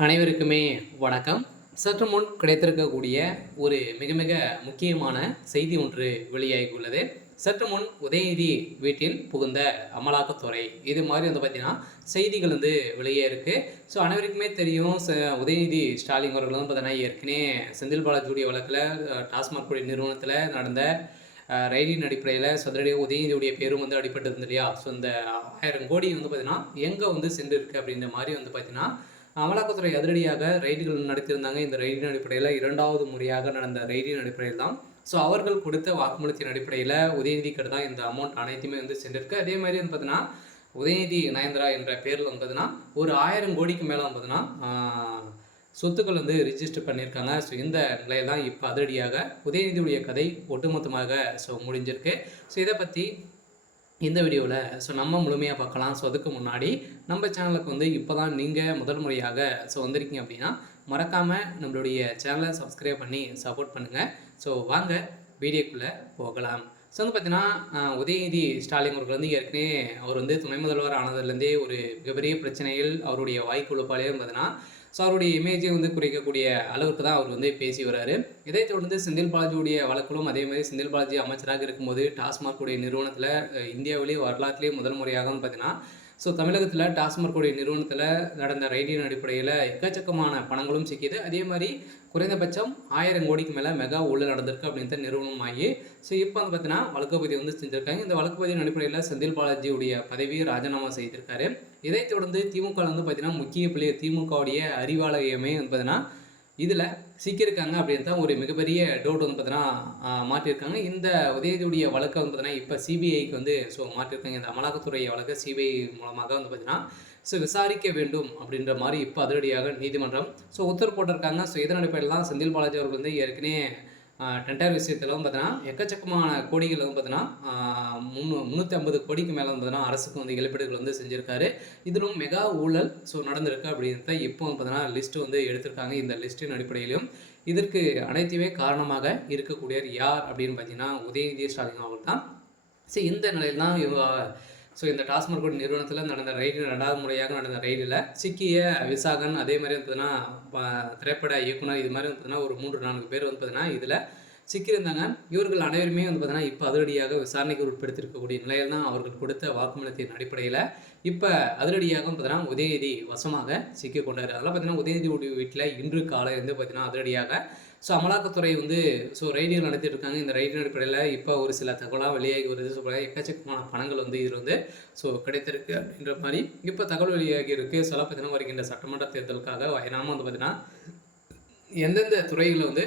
அனைவருக்குமே வணக்கம். சற்று முன் கிடைத்திருக்கக்கூடிய ஒரு மிக மிக முக்கியமான செய்தி ஒன்று வெளியாகியுள்ளது. சற்று முன் உதயநிதி வீட்டில் புகுந்த அமலாக்கத்துறை இது மாதிரி பார்த்தீங்கன்னா செய்திகள் வெளியே இருக்கு. ஸோ அனைவருக்குமே தெரியும், உதயநிதி ஸ்டாலின் அவர்கள் பார்த்தீங்கன்னா ஏற்கனவே செந்தில் பாலாஜியுடைய வழக்கில் டாஸ்மாக் குடி நிறுவனத்தில் நடந்த ரைடின் அடிப்படையில் சதுரடியாக உதயநிதியுடைய பேரும் அடிபட்டு இருந்தது இல்லையா. ஸோ இந்த 1000 கோடி பார்த்தீங்கன்னா எங்கே சென்று இருக்கு அப்படின்ற மாதிரி பார்த்தீங்கன்னா அமலாக்கத்துறை அதிரடியாக ரைடுகள் நடத்தியிருந்தாங்க. இந்த ரைடின் அடிப்படையில் 2வது முறையாக நடந்த ரைடின் அடிப்படையில் தான் ஸோ அவர்கள் கொடுத்த வாக்குமூலத்தின் அடிப்படையில் உதயநிதிக்கு தான் இந்த அமௌண்ட் அனைத்துமே சென்றிருக்கு. அதே மாதிரி பார்த்தீங்கன்னா உதயநிதி நயன்தாரா என்ற பேரில் பார்த்தீங்கன்னா ஒரு 1000 கோடிக்கு மேலே பார்த்தீங்கன்னா சொத்துக்கள் ரிஜிஸ்டர் பண்ணியிருக்காங்க. ஸோ இந்த நிலையில் தான் இப்போ அதிரடியாக உதயநிதியுடைய கதை ஒட்டுமொத்தமாக முடிஞ்சிருக்கு. ஸோ இதை பற்றி இந்த வீடியோவில் நம்ம முழுமையாக பார்க்கலாம். ஸோ அதுக்கு முன்னாடி நம்ம சேனலுக்கு இப்போ தான் நீங்கள் முதல் முறையாக வந்திருக்கீங்க அப்படின்னா மறக்காமல் நம்மளுடைய சேனலை சப்ஸ்கிரைப் பண்ணி சப்போர்ட் பண்ணுங்கள். ஸோ வாங்க வீடியோக்குள்ளே போகலாம். ஸோ பார்த்தீங்கன்னா உதயநிதி ஸ்டாலின் அவர்கள் ஏற்கனவே அவர் துணை முதல்வர் ஆனதுலேருந்தே ஒரு மிகப்பெரிய பிரச்சனையில் அவருடைய வாய்க்குழுப்பாலே பார்த்தீங்கன்னா ஸோ அவருடைய இமேஜை குறைக்கக்கூடிய அளவுக்கு தான் அவர் பேசி வர்றாரு. இதை தொடர்ந்து செந்தில் பாலாஜியுடைய வழக்கிலும் அதே மாதிரி செந்தில் பாலாஜி அமைச்சராக இருக்கும்போது டாஸ்மாக் நிறுவனத்தில் இந்தியாவிலேயே வரலாற்றிலேயே முதல் முறையாக பார்த்தீங்கன்னா ஸோ தமிழகத்தில் டாஸ்மாக் நிறுவனத்தில் நடந்த ரைடின் அடிப்படையில் எக்கச்சக்கமான பணங்களும் சிக்கிது. அதே மாதிரி குறைந்தபட்சம் 1000 கோடிக்கு மேலே மெகா ஊழல் நடந்திருக்கு அப்படின்ற நிறுவனம் ஆகி ஸோ இப்போ பார்த்தீங்கன்னா வழக்குப்பதிவு செஞ்சுருக்காங்க. இந்த வழக்குப்பதிவின் அடிப்படையில் செந்தில் பாலாஜியுடைய பதவியை ராஜினாமா செய்திருக்காரு. இதை தொடர்ந்து திமுக பார்த்தீங்கன்னா முக்கிய பிள்ளைய திமுகவுடைய அறிவாலயமே பார்த்தீங்கன்னா இதில் சிக்கியிருக்காங்க அப்படின்னு தான் ஒரு மிகப்பெரிய டவுட் பார்த்தீங்கன்னா மாற்றிருக்காங்க. இந்த உதயநிதியுடைய வழக்கை பார்த்தீங்கன்னா இப்போ சிபிஐக்கு மாற்றிருக்காங்க. இந்த அமலாக்கத்துறை வழக்கை சிபிஐ மூலமாக பார்த்தீங்கன்னா ஸோ விசாரிக்க வேண்டும் அப்படின்ற மாதிரி இப்போ அதிரடியாக நீதிமன்றம் உத்தரவு போட்டிருக்காங்க. ஸோ இதன் அடிப்படையில் தான் செந்தில் பாலாஜி அவர்கள் ஏற்கனவே டெண்டர் விஷயத்தில் பார்த்தீங்கன்னா எக்கச்சக்கமான கோடிகள் பார்த்தீங்கன்னா 350 கோடிக்கு மேலே பார்த்தீங்கன்னா அரசுக்கு இழப்பீடுகள் செஞ்சுருக்காரு. இதிலும் மெகா ஊழல் நடந்திருக்கு அப்படின்னு இப்போ பார்த்தீங்கன்னா லிஸ்ட்டு எடுத்திருக்காங்க. இந்த லிஸ்ட்டின் அடிப்படையிலும் இதற்கு அனைத்துமே காரணமாக இருக்கக்கூடியவர் யார் அப்படின்னு பார்த்தீங்கன்னா உதயநிதி ஸ்டாலின் அவர்கள் தான். ஸோ இந்த நிலையில் தான் இவங்க இந்த டாஸ்மாக் நிறுவனத்தில் நடந்த ரைடில் 2வது முறையாக நடந்த ரைடில் சிக்கிய விசாகன் அதே மாதிரி பார்த்தீங்கன்னா திரைப்பட இயக்குனர் இது மாதிரி பார்த்தீங்கன்னா ஒரு 3-4 பேர் பார்த்தீங்கன்னா இதில் சிக்கியிருந்தாங்க. இவர்கள் அனைவருமே பார்த்தீங்கன்னா இப்போ அதிரடியாக விசாரணைக்கு உட்படுத்தியிருக்கக்கூடிய நிலையில் தான் அவர்கள் கொடுத்த வாக்குமூலத்தின் அடிப்படையில் இப்போ அதிரடியாக பார்த்தீங்கன்னா உதயநிதி வசமாக சிக்கி கொண்டார். அதெல்லாம் பார்த்தீங்கன்னா உதயநிதியுடைய வீட்டில் இன்று காலை பார்த்தீங்கன்னா அதிரடியாக அமலாக்கத்துறை ரைடிகள் நடத்திட்டு இருக்காங்க. இந்த ரைடின் அடிப்படையில் இப்போ ஒரு சில தகவலாக வெளியாகி வருது. எக்கச்சக்கமான பணங்கள் இதில் கிடைத்திருக்கு அப்படின்ற மாதிரி இப்போ தகவல் வெளியாகி இருக்குது. சில பார்த்தீங்கன்னா வருகின்ற சட்டமன்ற தேர்தலுக்காக வயநாம பார்த்தீங்கன்னா எந்தெந்த துறைகளில்